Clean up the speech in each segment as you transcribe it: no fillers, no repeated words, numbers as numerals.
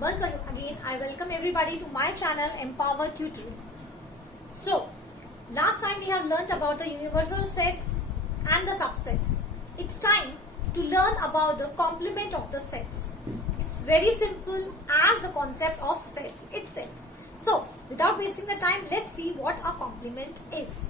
Once again, I welcome everybody to my channel Empower Tutoring. So, last time we have learnt about the universal sets and the subsets. It's time to learn about the complement of the sets. It's very simple as the concept of sets itself. So, without wasting the time, let's see what a complement is.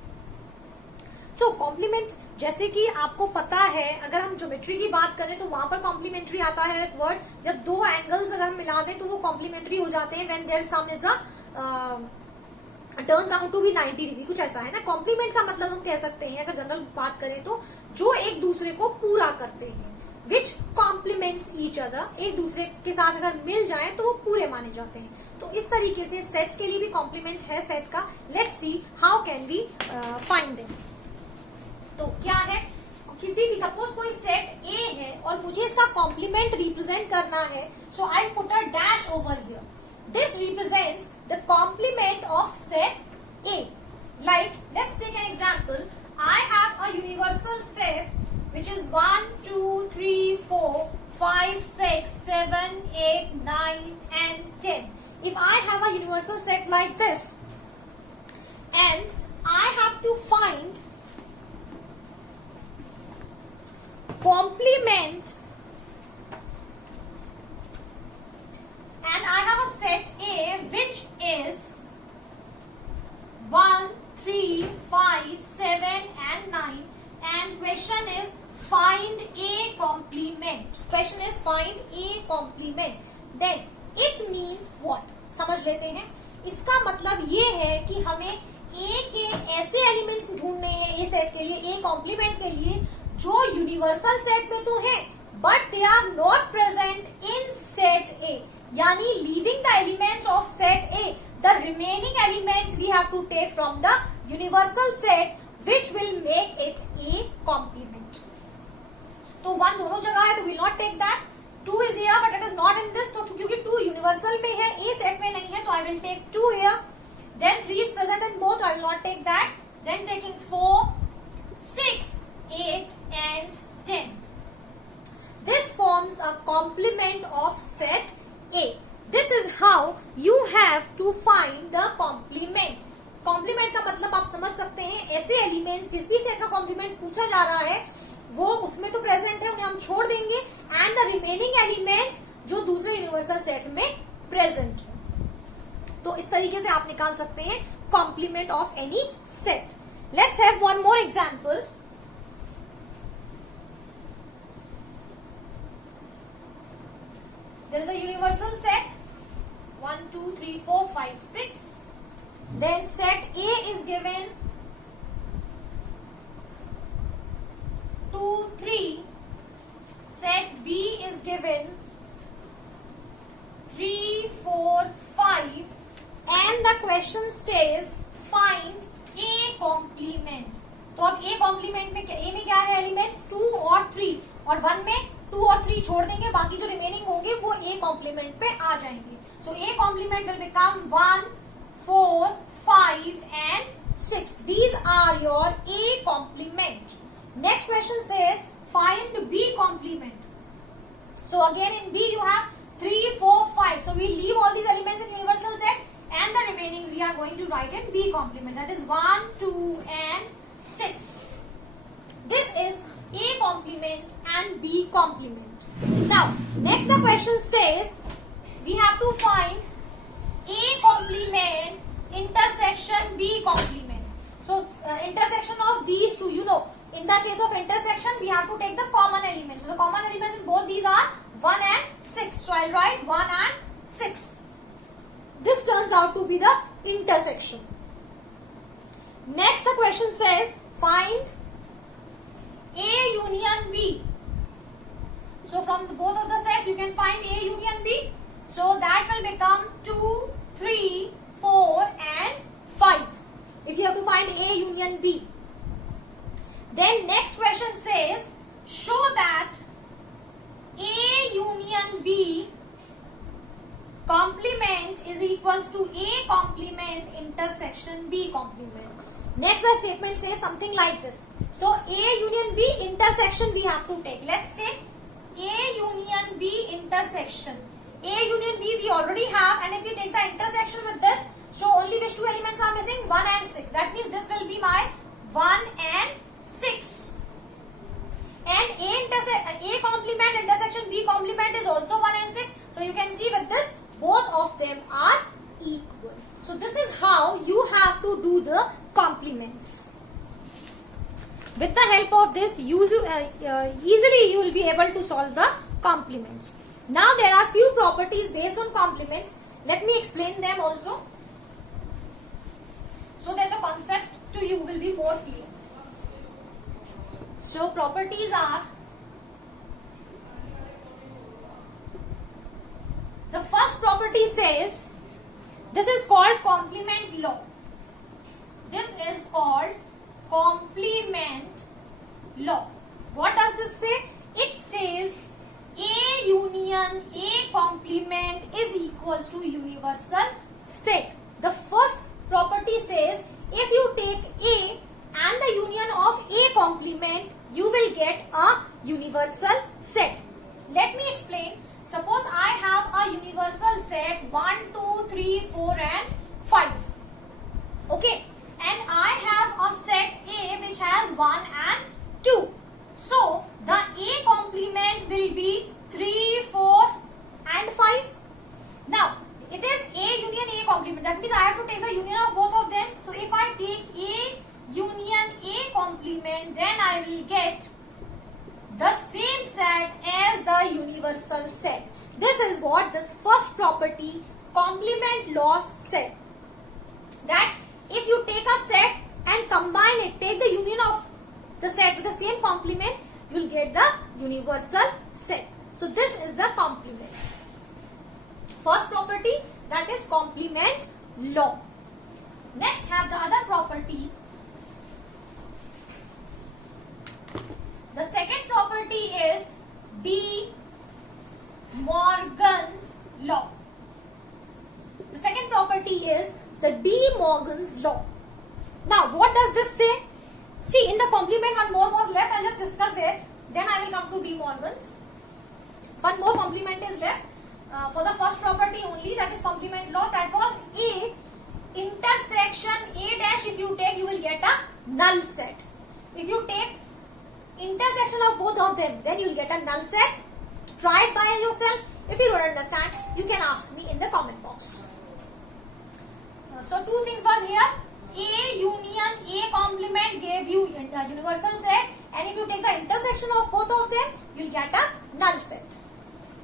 So, complement जैसे कि आपको पता है, अगर हम geometry की बात करें तो वहां पर कॉम्प्लीमेंट्री आता है वर्ड, जब दो एंगल्स अगर हम मिला दें तो वो कॉम्प्लीमेंट्री हो जाते हैं when their sum is turns out to be 90 degree, कुछ ऐसा है ना. कॉम्प्लीमेंट का मतलब हम कह सकते हैं, अगर जनरल बात करें तो जो एक दूसरे को पूरा करते हैं, विच कॉम्प्लीमेंट्स ईच अदर, एक दूसरे के साथ अगर मिल जाए तो वो पूरे माने जाते हैं. तो इस तरीके से सेट्स के लिए भी कॉम्प्लीमेंट है सेट का. Let's see how can we find them. तो क्या है, किसी भी सपोज कोई सेट ए है और मुझे इसका कॉम्प्लीमेंट रिप्रेजेंट करना है, so I put a dash over here. This represents the complement of set A. Like let's take an example. I have a universal set which is 1 2 3 4 5 6 7 8 9 and 10. If I have a universal set like this and I have to find complement, and I have a set A which is 1 3 5 7 and 9, and question is find a complement. Question is find a complement. Then it means what? समझ लेते हैं. इसका मतलब ये है कि हमें A के ऐसे एलिमेंट्स ढूंढने हैं ए सेट के लिए, ए कॉम्प्लीमेंट के लिए, जो यूनिवर्सल सेट में तो है but they are not present in set A. यानी leaving the elements of set A, the remaining elements we have to take from the universal set which will make it a complement. तो 1 दोनों जगह है तो will not take that. 2 is here but it is not in this, तो क्योंकि 2 universal में है, ए set में नहीं है, तो I will take 2 here. Then 3 is present in both, I will not take that. Then taking 4 6 8 and 10. This forms a complement of set A. This is how you have to find the complement. Complement का मतलब आप समझ सकते हैं, ऐसे elements जिस भी set का कॉम्प्लीमेंट पूछा जा रहा है वो उसमें तो प्रेजेंट है, उन्हें हम छोड़ देंगे, एंड द रिमेनिंग एलिमेंट्स जो दूसरे यूनिवर्सल सेट में प्रेजेंट हो. तो इस तरीके से आप निकाल सकते हैं complement of any set. Let's have one more example. There is a universal set 1 2 3 4 5 6. Then set A is given 2 3. Set B is given 3 4 5, and the question says find A complement. तो अब A complement में A में क्या है elements 2 और 3, और 1 में 2 और 3 छोड़ देंगे, बाकी जो रिमेनिंग होंगे वो A कॉम्प्लीमेंट पे आ जाएंगे. सो A complement will become 1 4 5 and 6. These are your A complement. Next question says find B complement. So again in B you have 3 4 5. So we leave all these elements in universal set and the remainings we are going to write in B complement. That is 1 2 and 6. This is A complement and B complement. Now, next the question says we have to find A complement intersection B complement. So, intersection of these two, you know, in the case of intersection we have to take the common elements. So, the common elements in both these are 1 and 6. So, I'll write 1 and 6. This turns out to be the intersection. Next the question says find A union B. So from both of the sets you can find A union B. So that will become 2 3 4 and 5 if you have to find A union B. Then next question says show that A union B complement is equals to A complement intersection B complement. Next the statement says something like this. So A union B intersection we have to take. Let's take A union B intersection. A union B B we already have, and if we take the intersection with this, so only which two elements are missing? 1 and 6. That means this will be my 1 and 6. And A complement intersection B complement is also 1 and 6. So you can see with this, both of them are equal. So this is how you have to do the complements. With the help of this, easily you will be able to solve the complements. Now there are few properties based on complements. Let me explain them also, so that the concept to you will be more clear. So properties are, the first property says, this is called complement law. This is called complement law. What does this say? It says A union A complement is equals to universal set. The first property says if you take A and the union of A complement, you will get a universal set. Let me explain. Suppose I have a universal set 1, 2, 3, 4 and 5. Okay. And I have a set A which has 1 and 2. So, the A complement will be 3, 4 and 5. Now, it is A union A complement. That means I have to take the union of both of them. So, if I take A union A complement, then I will get the same set as the universal set. This is what this first property, complement law, said. That if you take a set and combine it, take the union of the set with the same complement, you will get the universal set. So this is the complement. First property, that is complement law. Next have the other property. The second property is De Morgan's law. The second property is the De Morgan's law. Now, what does this say? See, in the complement, one more was left. I'll just discuss it. Then I will come to De Morgan's. One more complement is left for the first property only, that is complement law. That was A intersection A dash. If you take, you will get a null set. If you take intersection of both of them, then you will get a null set. Try it by yourself. If you don't understand, you can ask me in the comment box. So two things were here. A union A complement gave you a universal set, and if you take the intersection of both of them, you will get a null set.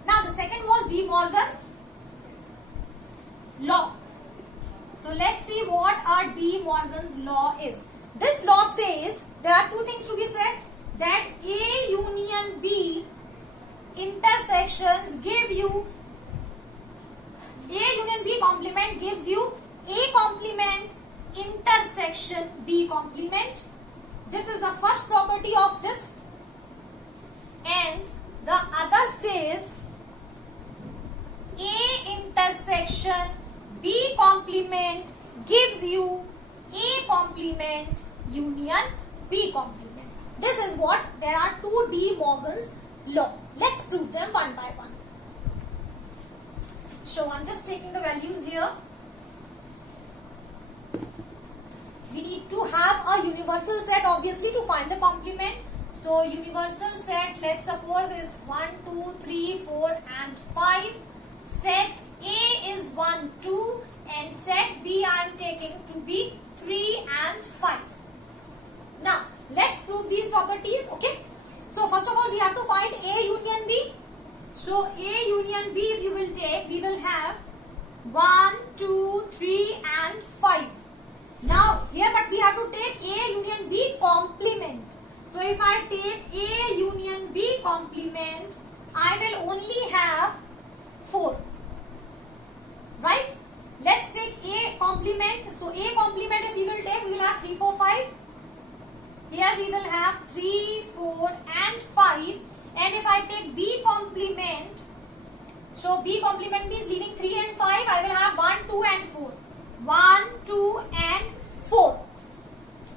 Now the second was De Morgan's law. So let's see what our De Morgan's law is. This law says there are two things to be said, that A union B intersections give you, A union B complement gives you A complement intersection B complement. This is the first property of this. And the other says A intersection B complement gives you A complement union B complement. This is what, there are two De Morgan's law. Let's prove them one by one. So I'm just taking the values here. We need to have a universal set obviously to find the complement. So universal set, let's suppose, is 1, 2, 3, 4 and 5. Set A is 1, 2 and set B I am taking to be 3 and 5. Now let's prove these properties. Okay. So first of all we have to find A union B. So A union B, if you will take, we will have 1, 2, 3 and 5. Now here, but we have to take A union B complement. So if I take A union B complement, I will only have 4. Right? Let's take A complement. So A complement, if we will take, we will have 3, 4, 5. Here we will have 3, 4 and 5. And if I take B complement, so B complement means leaving 3 and 5, I will have 1, 2 and 4. 1, 2 and 4.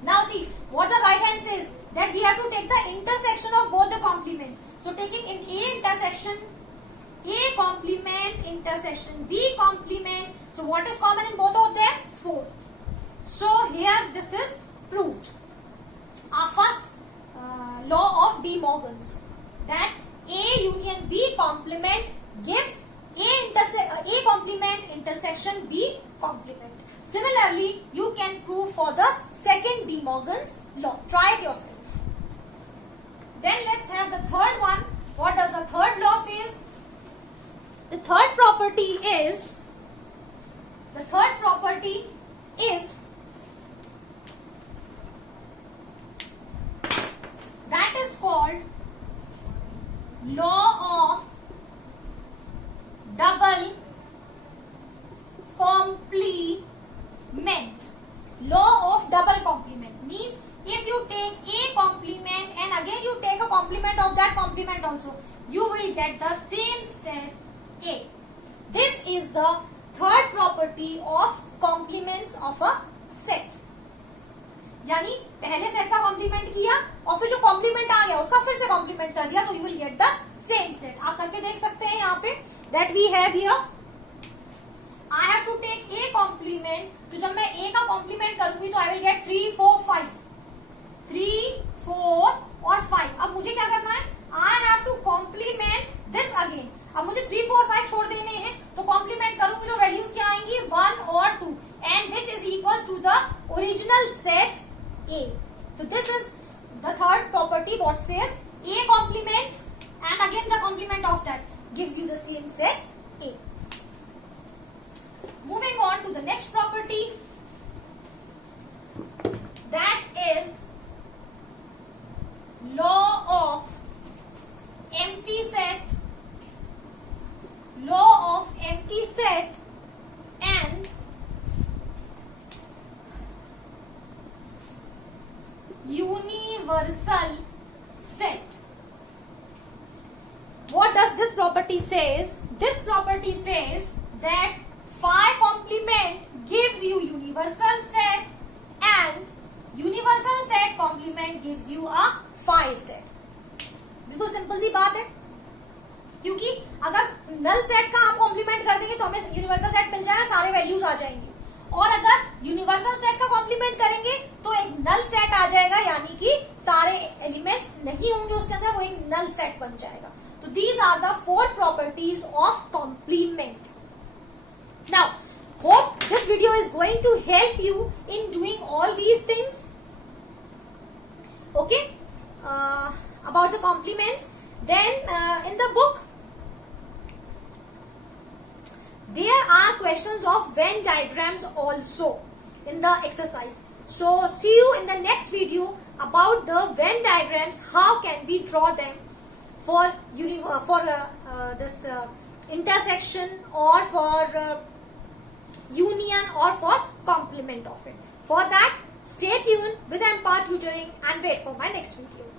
Now see, what the right hand says, that we have to take the intersection of both the complements. So taking in A intersection A complement intersection B complement. So what is common in both of them? 4. So here this is proved. Our first law of De Morgan's, that A union B complement gives A complement intersection B complement. Similarly, you can prove for the second De Morgan's law. Try it yourself. Then let's have the third one. What does the third law says? The third property is that is called law of double complement. Law of double complement means if you take A complement and again you take a complement of that complement also, you will get the same set A. This is the third property of complements of a set. यानी पहले set का complement किया और फिर जो complement आ गया उसका फिर से कॉम्प्लीमेंट कर दिया, तो you will get the same set. आप करके देख सकते हैं यहाँ पे that we have here. I have to take a complement, तो जब मैं ए का कॉम्प्लीमेंट करूंगी तो आई विल गेट 3 4 5 3 4 और 5. अब मुझे क्या करना है? I have to complement this again. अब मुझे 3 4 5 छोड़ देने हैं, तो कॉम्प्लीमेंट करूंगी तो वैल्यूज क्या आएंगी? 1 और 2 and which is equal to the original set A. So this is the third property what says A complement and again the complement of that gives you the same set A. Moving on to the next property, that is law of empty set. Law of empty set and universal set. What does this property says? This property says that phi complement gives you universal set and universal set complement gives you a phi set. बिल्कुल simple सी बात है, क्योंकि अगर null set का हम complement कर देंगे तो हमें यूनिवर्सल सेट मिल जाएगा, सारे वैल्यूज आ जाएंगे. और अगर यूनिवर्सल सेट का कॉम्प्लीमेंट करेंगे तो एक नल सेट आ जाएगा, यानी कि सारे एलिमेंट्स नहीं होंगे उसके अंदर, वो एक नल सेट बन जाएगा. तो these are the 4 properties of complement. Now hope this video is going to help you in doing all these things. Okay, about the complements. Then in the book there are questions of Venn diagrams also in the exercise. So see you in the next video about the Venn diagrams. How can we draw them for this intersection or for union or for complement of it. For that, stay tuned with Empire Tutoring and wait for my next video.